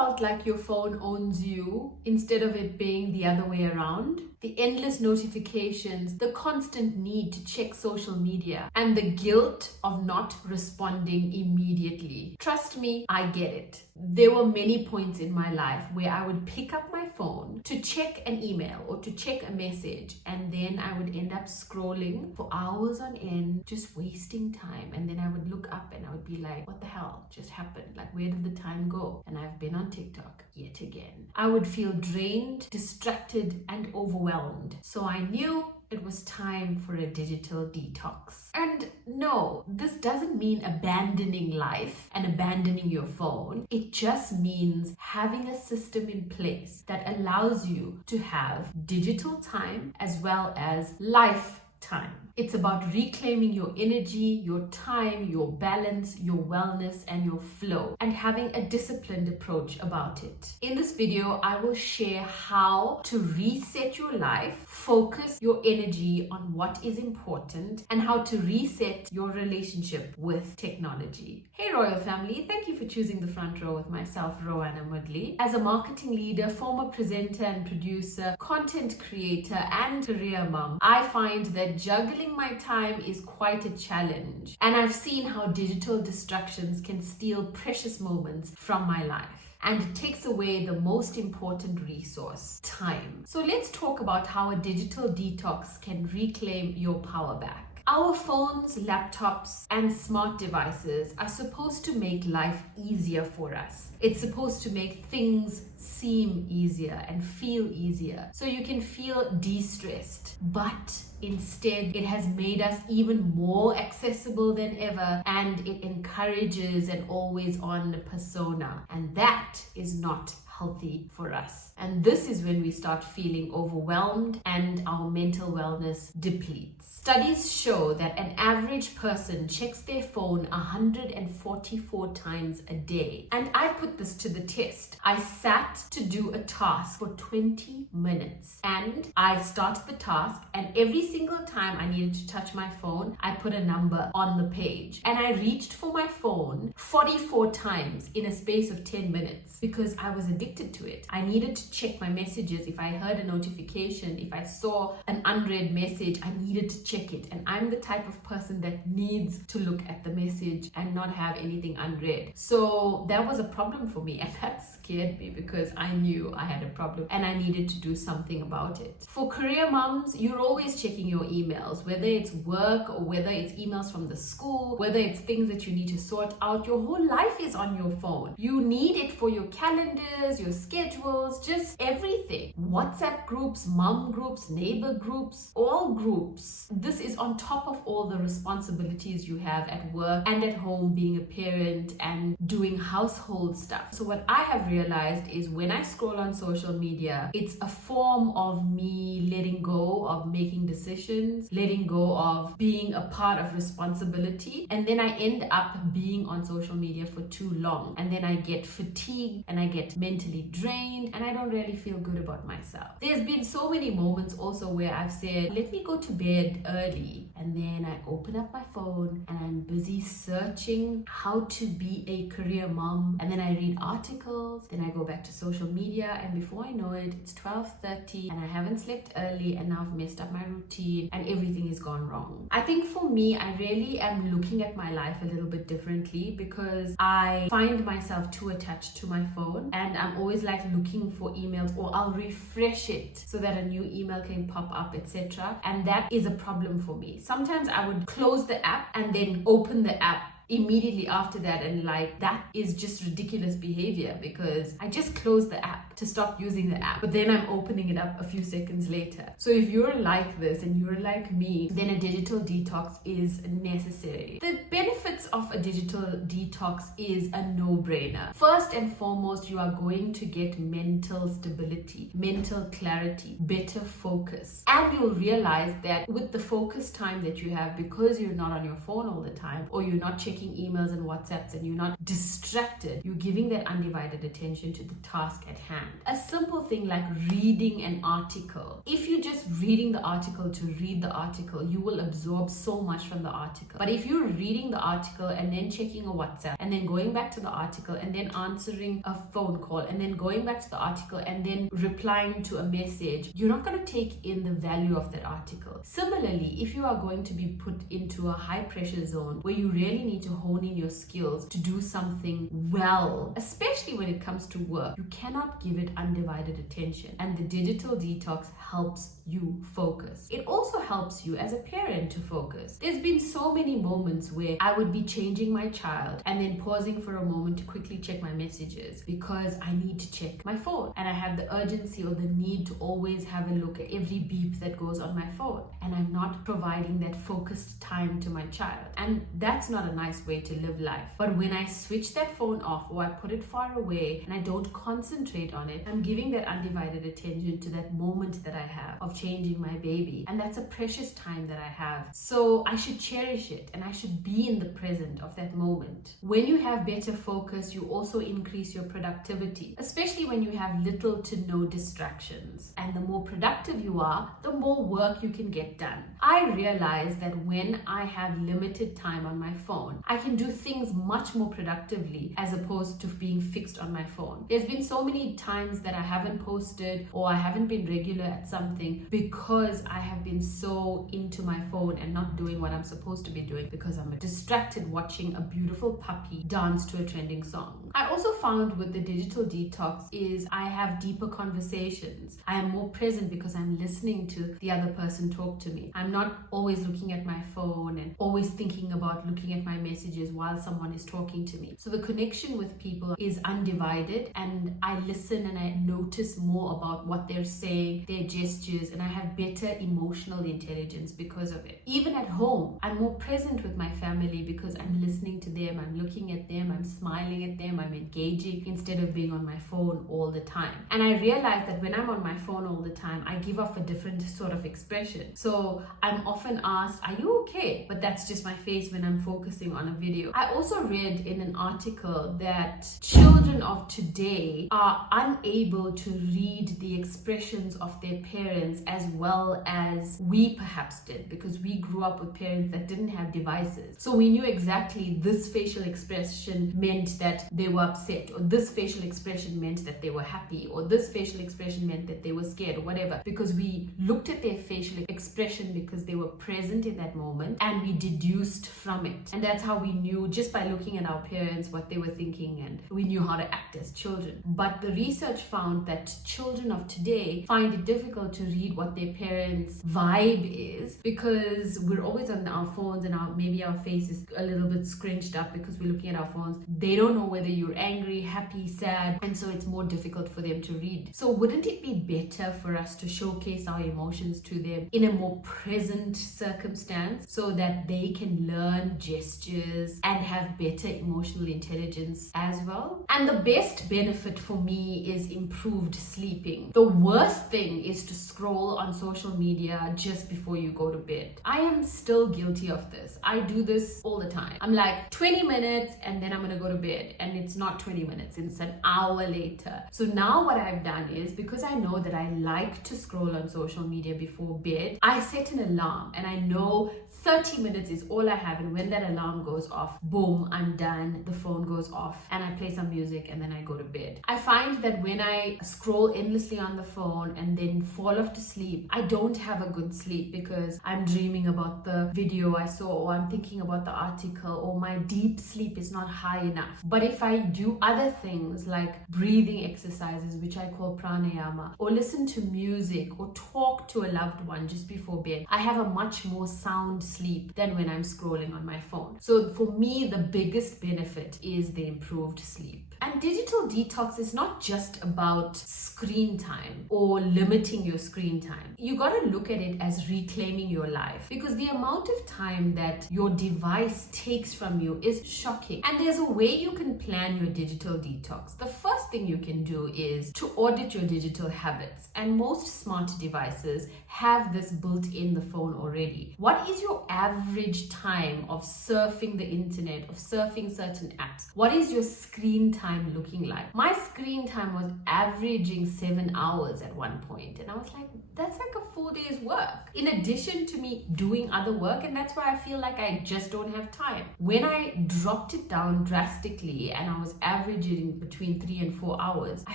felt like your phone owns you instead of it being the other way around? The endless notifications, the constant need to check social media, and the guilt of not responding immediately. Trust me, I get it. There were many points in my life where I would pick up my phone to check an email or to check a message, and then I would end up scrolling for hours on end, just wasting time. And then I would look up and I would be like, what the hell just happened? Like, where did the time go? And I've been on TikTok yet again. I would feel drained, distracted, and overwhelmed. So I knew it was time for a digital detox. And no, this doesn't mean abandoning life and abandoning your phone. It just means having a system in place that allows you to have digital time as well as life time. It's about reclaiming your energy, your time, your balance, your wellness, and your flow, and having a disciplined approach about it. In this video, I will share how to reset your life, focus your energy on what is important, and how to reset your relationship with technology. Hey Royal Family, thank you for choosing the front row with myself, Roanna Mudley. As a marketing leader, former presenter and producer, content creator, and career mom, I find that juggling my time is quite a challenge, and I've seen how digital distractions can steal precious moments from my life, and it takes away the most important resource, time. So let's talk about how a digital detox can reclaim your power back. Our phones, laptops, and smart devices are supposed to make life easier for us. It's supposed to make things seem easier and feel easier, so you can feel de-stressed. But instead, it has made us even more accessible than ever, and it encourages an always-on persona, and that is not healthy for us. And this is when we start feeling overwhelmed and our mental wellness depletes. Studies show that an average person checks their phone 144 times a day. And I put this to the test. I sat to do a task for 20 minutes, and I started the task, and every single time I needed to touch my phone, I put a number on the page, and I reached for my phone 44 times in a space of 10 minutes because I was addicted to it. I needed to check my messages. If I heard a notification, if I saw an unread message, I needed to check it. And I'm the type of person that needs to look at the message and not have anything unread. So that was a problem for me, and that scared me because I knew I had a problem and I needed to do something about it. For career moms, you're always checking your emails, whether it's work or whether it's emails from the school, whether it's things that you need to sort out. Your whole life is on your phone. You need it for your calendars, your schedules, just everything. WhatsApp groups, mom groups, neighbor groups, all groups. This is on top of all the responsibilities you have at work and at home, being a parent and doing household stuff. So what I have realized is when I scroll on social media, it's a form of me letting go of making decisions, letting go of being a part of responsibility, and then I end up being on social media for too long, and then I get fatigued and I get mentally drained, and I don't really feel good about myself. There's been so many moments also where I've said, let me go to bed early, and then I open up my phone and I'm busy searching how to be a career mom, and then I read articles, then I go back to social media, and before I know it, it's 12:30 and I haven't slept early, and now I've messed up my routine and everything has gone wrong. I think for me, I really am looking at my life a little bit differently because I find myself too attached to my phone, and I'm always like looking for emails, or I'll refresh it so that a new email can pop up, etc. And that is a problem for me. Sometimes I would close the app and then open the app immediately after that, and like that is just ridiculous behavior because I just closed the app to stop using the app, but then I'm opening it up a few seconds later. So if you're like this and you're like me, then a digital detox is necessary. The benefits of a digital detox is a no-brainer. First and foremost, you are going to get mental stability, mental clarity, better focus, and you'll realize that with the focus time that you have, because you're not on your phone all the time, or you're not checking emails and WhatsApps, and you're not distracted, you're giving that undivided attention to the task at hand. A simple thing like reading an article. If you're just reading the article to read the article, you will absorb so much from the article. But if you're reading the article and then checking a WhatsApp and then going back to the article and then answering a phone call and then going back to the article and then replying to a message, you're not going to take in the value of that article. Similarly, if you are going to be put into a high pressure zone where you really need to hone in your skills to do something well, especially when it comes to work, you cannot give it undivided attention. And the digital detox helps you focus. It also helps you as a parent to focus. There's been so many moments where I would be changing my child and then pausing for a moment to quickly check my messages because I need to check my phone and I have the urgency or the need to always have a look at every beep that goes on my phone, and I'm not providing that focused time to my child. And that's not a nice way to live life. But when I switch that phone off or I put it far away and I don't concentrate on it, I'm giving that undivided attention to that moment that I have of changing my baby, and that's a precious time that I have. So I should cherish it and I should be in the present of that moment. When you have better focus, you also increase your productivity, especially when you have little to no distractions. And the more productive you are, the more work you can get done. I realize that when I have limited time on my phone, I can do things much more productively as opposed to being fixed on my phone. There's been so many times that I haven't posted or I haven't been regular at something because I have been so into my phone and not doing what I'm supposed to be doing because I'm distracted watching a beautiful puppy dance to a trending song. I also found with the digital detox is I have deeper conversations. I am more present because I'm listening to the other person talk to me. I'm not always looking at my phone and always thinking about looking at my messages while someone is talking to me. So the connection with people is undivided, and I listen and I notice more about what they're saying, their gestures, and I have better emotional intelligence because of it. Even at home, I'm more present with my family because I'm listening to them, I'm looking at them, I'm smiling at them, I'm engaging instead of being on my phone all the time. And I realize that when I'm on my phone all the time, I give off a different sort of expression. So I'm often asked, "Are you okay?" But that's just my face when I'm focusing on a video. I also read in an article that children of today are unable to read the expressions of their parents as well as we perhaps did, because we grew up with parents that didn't have devices. So we knew exactly this facial expression meant that they were upset, or this facial expression meant that they were happy, or this facial expression meant that they were scared, or whatever, because we looked at their facial expression because they were present in that moment and we deduced from it. And that's how we knew, just by looking at our parents, what they were thinking, and we knew how to act as children. But the research found that children of today find it difficult to read what their parents' vibe is because we're always on our phones and maybe our face is a little bit scrunched up because we're looking at our phones. They don't know whether you're angry, happy, sad, and so it's more difficult for them to read. So wouldn't it be better for us to showcase our emotions to them in a more present circumstance so that they can learn gestures and have better emotional intelligence as well? And the best benefit for me is improved sleeping. The worst thing is to scroll on social media just before you go to bed. I am still guilty of this. I do this all the time. I'm like 20 minutes and then I'm gonna go to bed, and it's not 20 minutes, it's an hour later. So now what I've done is, because I know that I like to scroll on social media before bed, I set an alarm and I know 30 minutes is all I have, and when that alarm goes off, boom, I'm done. The phone goes off and I play some music and then I go to bed. I find that when I scroll endlessly on the phone and then fall off to sleep, I don't have a good sleep because I'm dreaming about the video I saw, or I'm thinking about the article, or my deep sleep is not high enough. But if I do other things like breathing exercises, which I call pranayama, or listen to music, or talk to a loved one just before bed, I have a much more sound sleep than when I'm scrolling on my phone. So for me, the biggest benefit is the improved sleep. And digital detox is not just about screen time or limiting your screen time. You got to look at it as reclaiming your life, because the amount of time that your device takes from you is shocking. And there's a way you can plan your digital detox. The first first thing you can do is to audit your digital habits. And most smart devices have this built in the phone already. What is your average time of surfing the internet, of surfing certain apps? What is your screen time looking like? My screen time was averaging 7 hours at one point, and I was like, that's like a full day's work in addition to me doing other work, and that's why I feel like I just don't have time. When I dropped it down drastically and I was averaging between 3 and 4 hours, I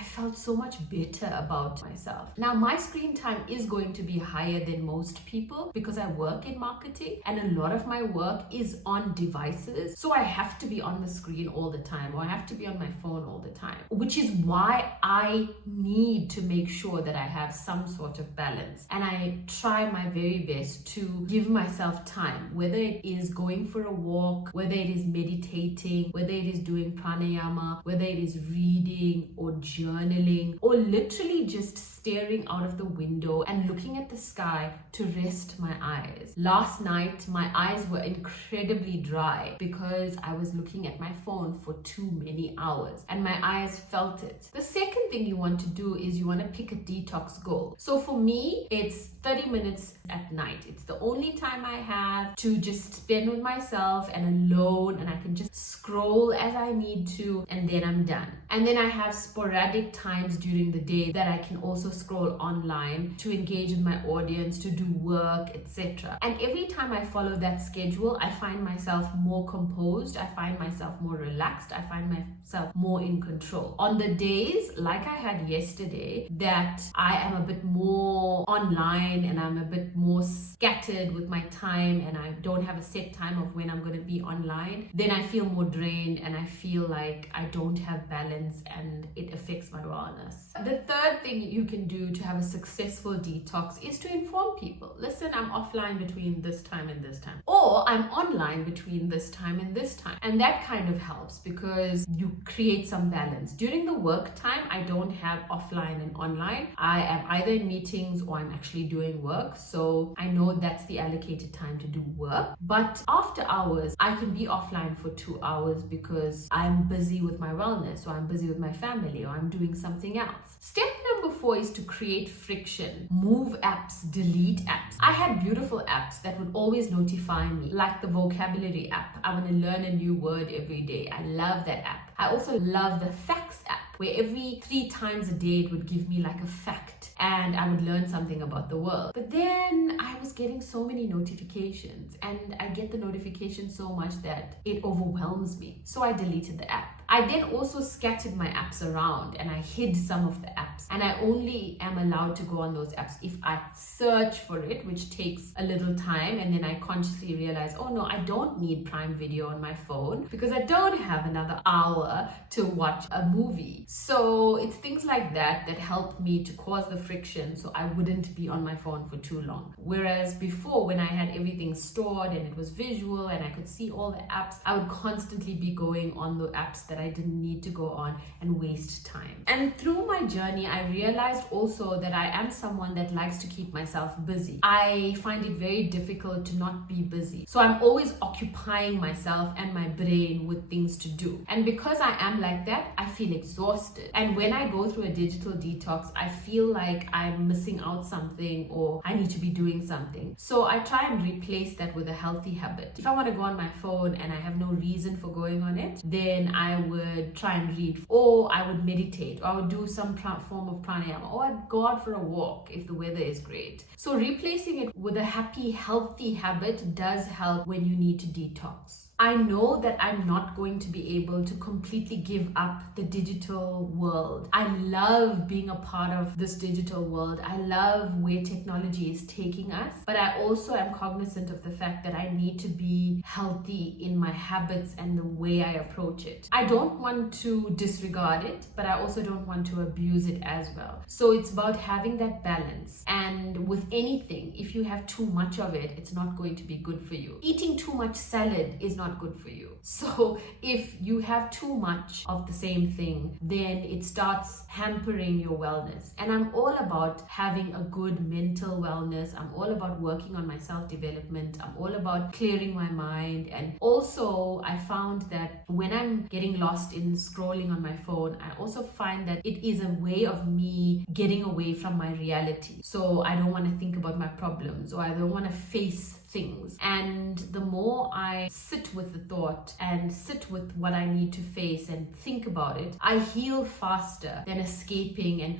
felt so much better about myself. Now my screen time is going to be higher than most people because I work in marketing and a lot of my work is on devices, so I have to be on the screen all the time, or I have to be on my phone all the time, which is why I need to make sure that I have some sort of balance. And I try my very best to give myself time, whether it is going for a walk, whether it is meditating, whether it is doing pranayama, whether it is reading or journaling, or literally just staring out of the window and looking at the sky to rest my eyes. Last night, my eyes were incredibly dry because I was looking at my phone for too many hours and my eyes felt it. The second thing you want to do is you want to pick a detox goal. So for me, it's 30 minutes at night. It's the only time I have to just spend with myself and alone, and I can just scroll as I need to, and then I'm done. And then I have sporadic times during the day that I can also scroll online to engage with my audience, to do work, etc. And every time I follow that schedule, I find myself more composed, I find myself more relaxed, I find myself more in control. On the days like I had yesterday that I am a bit more online and I'm a bit more scattered with my time and I don't have a set time of when I'm going to be online, then I feel more drained and I feel like I don't have balance and it affects my wellness. The third thing you can do to have a successful detox is to inform people. Listen, I'm offline between this time and this time, or I'm online between this time and this time. And that kind of helps because you create some balance. During the work time, I don't have offline and online. I am either in meetings or I'm actually doing work. So I know that's the allocated time to do work. But after hours, I can be offline for 2 hours because I'm busy with my wellness, or I'm busy with my family, or I'm doing something else. Step number 4 is to create friction. Move apps, delete apps. I had beautiful apps that would always notify me, like the vocabulary app. I want to learn a new word every day. I love that app. I also love the facts app, where every 3 times a day it would give me like a fact and I would learn something about the world. But then I was getting so many notifications, and I get the notifications so much that it overwhelms me. So I deleted the app. I then also scattered my apps around and I hid some of the apps, and I only am allowed to go on those apps if I search for it, which takes a little time, and then I consciously realize, oh no, I don't need Prime Video on my phone because I don't have another hour to watch a movie. So it's things like that that help me to cause the friction so I wouldn't be on my phone for too long. Whereas before, when I had everything stored and it was visual and I could see all the apps, I would constantly be going on the apps that I didn't need to go on and waste time. And through my journey, I realized also that I am someone that likes to keep myself busy. I find it very difficult to not be busy. So I'm always occupying myself and my brain with things to do. And because I am like that, I feel exhausted. And when I go through a digital detox, I feel like I'm missing out something or I need to be doing something. So I try and replace that with a healthy habit. If I want to go on my phone and I have no reason for going on it, then I would try and read, or I would meditate, or I would do some form of pranayama, or I'd go out for a walk if the weather is great. So replacing it with a happy, healthy habit does help when you need to detox. I know that I'm not going to be able to completely give up the digital world. I love being a part of this digital world. I love where technology is taking us, but I also am cognizant of the fact that I need to be healthy in my habits and the way I approach it. I don't want to disregard it, but I also don't want to abuse it as well. So it's about having that balance. And with anything, if you have too much of it, it's not going to be good for you. Eating too much salad is not not good for you. So if you have too much of the same thing, then it starts hampering your wellness. And I'm all about having a good mental wellness. I'm all about working on my self-development. I'm all about clearing my mind. And also, I found that when I'm getting lost in scrolling on my phone, I also find that it is a way of me getting away from my reality. So I don't want to think about my problems, or I don't want to face things. And the more I sit with the thought and sit with what I need to face and think about it, I heal faster than escaping and,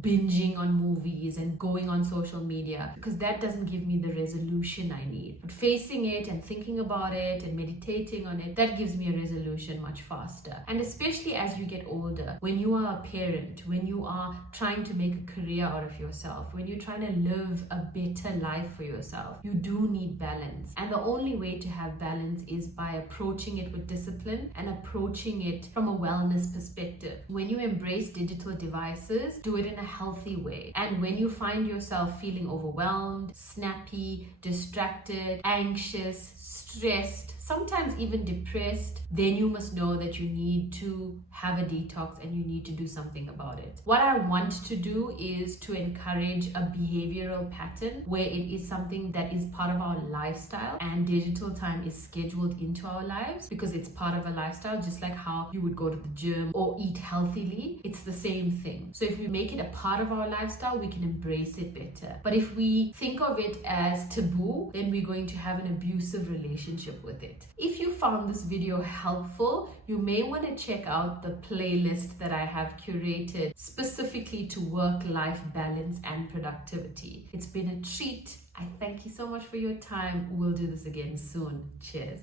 binging on movies and going on social media, because that doesn't give me the resolution I need. But facing it and thinking about it and meditating on it, that gives me a resolution much faster. And especially as you get older, when you are a parent, when you are trying to make a career out of yourself, when you're trying to live a better life for yourself, you do need balance. And the only way to have balance is by approaching it with discipline and approaching it from a wellness perspective. When you embrace digital devices, do it in a healthy way. And when you find yourself feeling overwhelmed, snappy, distracted, anxious, stressed, sometimes even depressed, then you must know that you need to have a detox and you need to do something about it. What I want to do is to encourage a behavioral pattern where it is something that is part of our lifestyle, and digital time is scheduled into our lives because it's part of a lifestyle, just like how you would go to the gym or eat healthily. It's the same thing. So if we make it a part of our lifestyle, we can embrace it better. But if we think of it as taboo, then we're going to have an abusive relationship with it. If you found this video helpful, you may want to check out the playlist that I have curated specifically to work-life balance and productivity. It's been a treat. I thank you so much for your time. We'll do this again soon. Cheers.